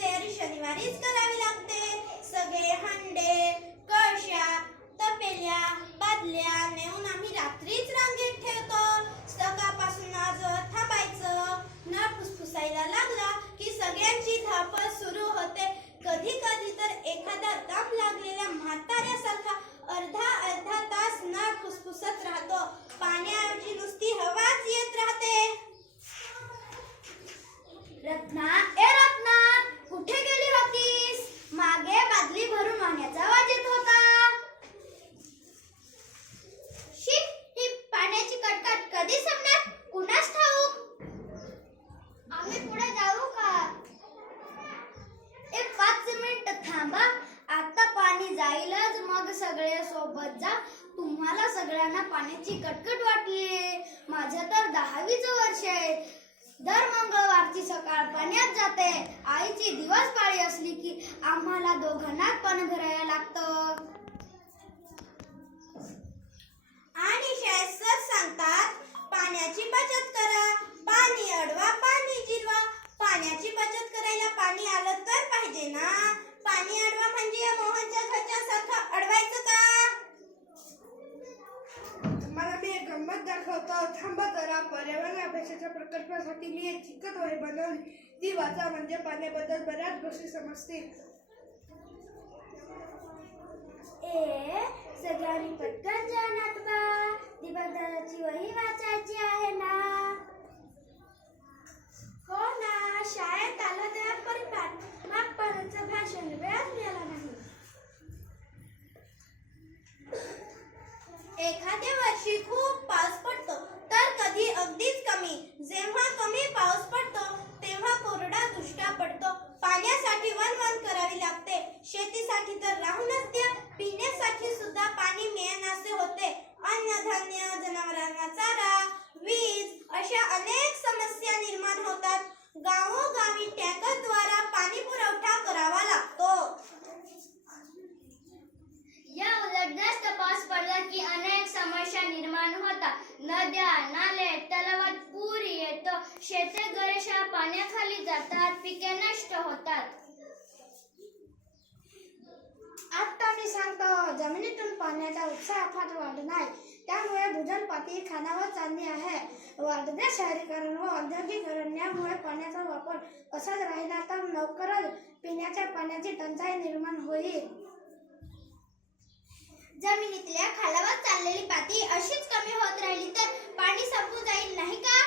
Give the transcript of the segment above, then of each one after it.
तयारी शनिवारीच करावी लागते. सगळे हंडे, कळशा, तपेल्या, बादल्या नेऊन आम्ही रात्रीच रांगेत ठेवतो. सकाळपासून आज थांबायचं. नळ फुसफुसायला लागला की सगळ्यांची धावपळ सुरू होते. कधी कधी तर एखादा दम लागलेल्या म्हाताऱ्यासारखा अर्धा तास नळ फुसफुसत राहतो. पाण्याऐवजी नुसती हवाच येत राहते. रत्ना, कुठे गेली होतीस? मागे बादली भरून वाहण्याचा आवाज येत होता. शी, ही पाण्याची कटकट कधी संपणार? कुणास ठाऊक. आम्ही पुढे जाऊ का? 5 मिनिट थांबा. आता पाणी जाईलच, मग सगळे सोबत जा. तुम्हाला सगळ्यांना पाण्याची कटकट वाटली. माझं तर 10वीचं वर्ष आहे. दर मंगळवारची सकाळ पाण्यात जाते. आईची दिवस पाळी असली की आम्हाला दोघांना पाणी भरायला लागतं. आणि शाळेत सर सांगतात, पाण्याची बचत करा, पाणी अडवा, पाणी जिरवा. पाण्याची बचत करायला पाणी आलं तर पाहिजे ना. पाणी अडवा म्हणजे या मोहनच्या घरच्या सारखं अडवायचं का? मला मी एक गंमत दाखवतो. थांबा जरा. पर्यावरण अभ्यासाच्या प्रकल्पासाठी मी एक चिकट वही बनवली. ती वाचा, म्हणजे पाण्याबद्दल बऱ्याच गोष्टी समजतील. सगळ्यांनी पटकन जाणार बा. दिवसभराची वही वाचायची आहे ना. हो ना, शाळेत आलं तेव्हा परिपाठाचं भाषण वेळच मिळाला नाही. एखाद्या वर्षी खूप पाऊस पडतो तर कधी अगदीच कमी. जेव्हा कमी पाऊस पडतो तेव्हा कोरडा दुष्काळ पडतो. पाण्यासाठी वणवण करावी लागते. शेतीसाठी तर राहूनच द्या, पिण्यासाठी सुद्धा पाणी मिळेनासे होते. अन्नधान्य, जनावरांना चारा, वीज अशा अनेक समस्या निर्माण होतात. गावोगावी टँकरद्वारा पाणी पुरवठा करावा लागतो. या उलट जास्त पाऊस पडला की अनेक समस्या निर्माण होतात. नद्या, नाले, तलावात पूर येतो. शेते गळेशा पाण्याखाली जातात. पिके नष्ट होतात. आता मी सांगतो, जमिनीतून पाण्याचा उत्साह फार वाढला आहे. त्यामुळे भूजल पातळी खानावर चालली आहे. वाढत्या शहरीकरण व औद्योगिकरण यामुळे पाण्याचा वापर असाच राहिला तर लवकरच पिण्याच्या पाण्याची टंचाई निर्माण होईल. जमिनीतल्या खालावर चाललेली पातळी अशीच कमी होत राहिली तर पाणी संपून जाईल नाही का?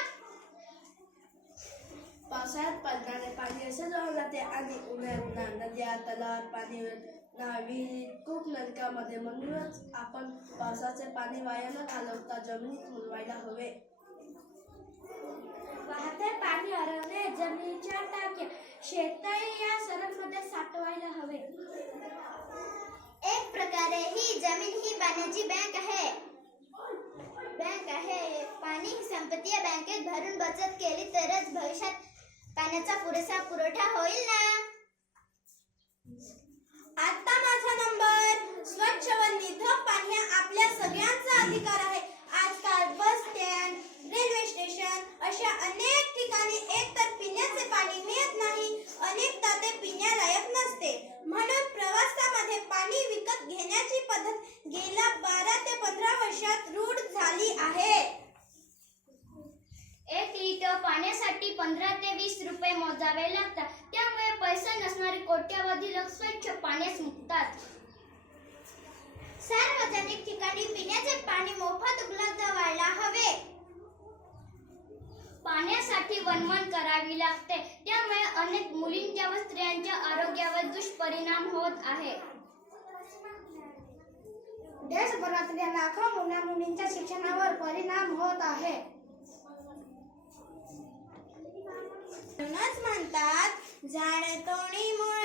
पावसाळ्यात पडणारे पाणी असे जवळ जाते आणि उन्हाळ्यात नद्या, तलावात पाणी विहिरीत, खूप नदकामध्ये. म्हणूनच आपण पावसाचे पाणी वाया न घालवता जमिनीत मुरवायला हवे. वाहते पाणी अडवणे, जमिनीच्या टाक्या, शेततळे या सरोवरांमध्ये साठवायला हवे. एक प्रकारे ही जमीन ही पाण्याची बँक आहे. पाणी ही संपत्ती आहे. बँकेत भरून बचत केली तरच भविष्यात पाण्याचा पुरेसा पुरवठा होईल ना. आता माझा नंबर. स्वच्छ व निर्धोक पाणी हा आपल्या सगळ्यांचा अधिकार आहे. आजकाल बस स्टँड, रेल्वे स्टेशन अशा अनेक ठिकाणी एकतर पिण्याचे पाणी मिळत नाही, अनेकदा ते पिण्यालायक नसते. म्हणून प्रवासामध्ये पाणी विकत घेण्याची पद्धत गेल्या 12 ते 15 वर्षात रूढ झाली आहे. 1 लिटर पाण्यासाठी 15 ते 20 रुपये मोजावे लागतात. त्यामुळे पैसे नसणारे कोट्यावधी लोक स्वच्छ पाण्यास मुकतात. सार्वजनिक ठिकाणी पिण्याचे पाणी मोफत उपलब्ध व्हायला हवे. पाण्यासाठी वणवण करावी लागते. त्यामुळे अनेक मुलींच्या व स्त्रियांच्या आरोग्यावर दुष्परिणाम होत आहे. देशभरातल्या लाखो मुला-मुलींच्या शिक्षणावर परिणाम होत आहे. म्हणूनच म्हणतात, झाड तोडी मुळे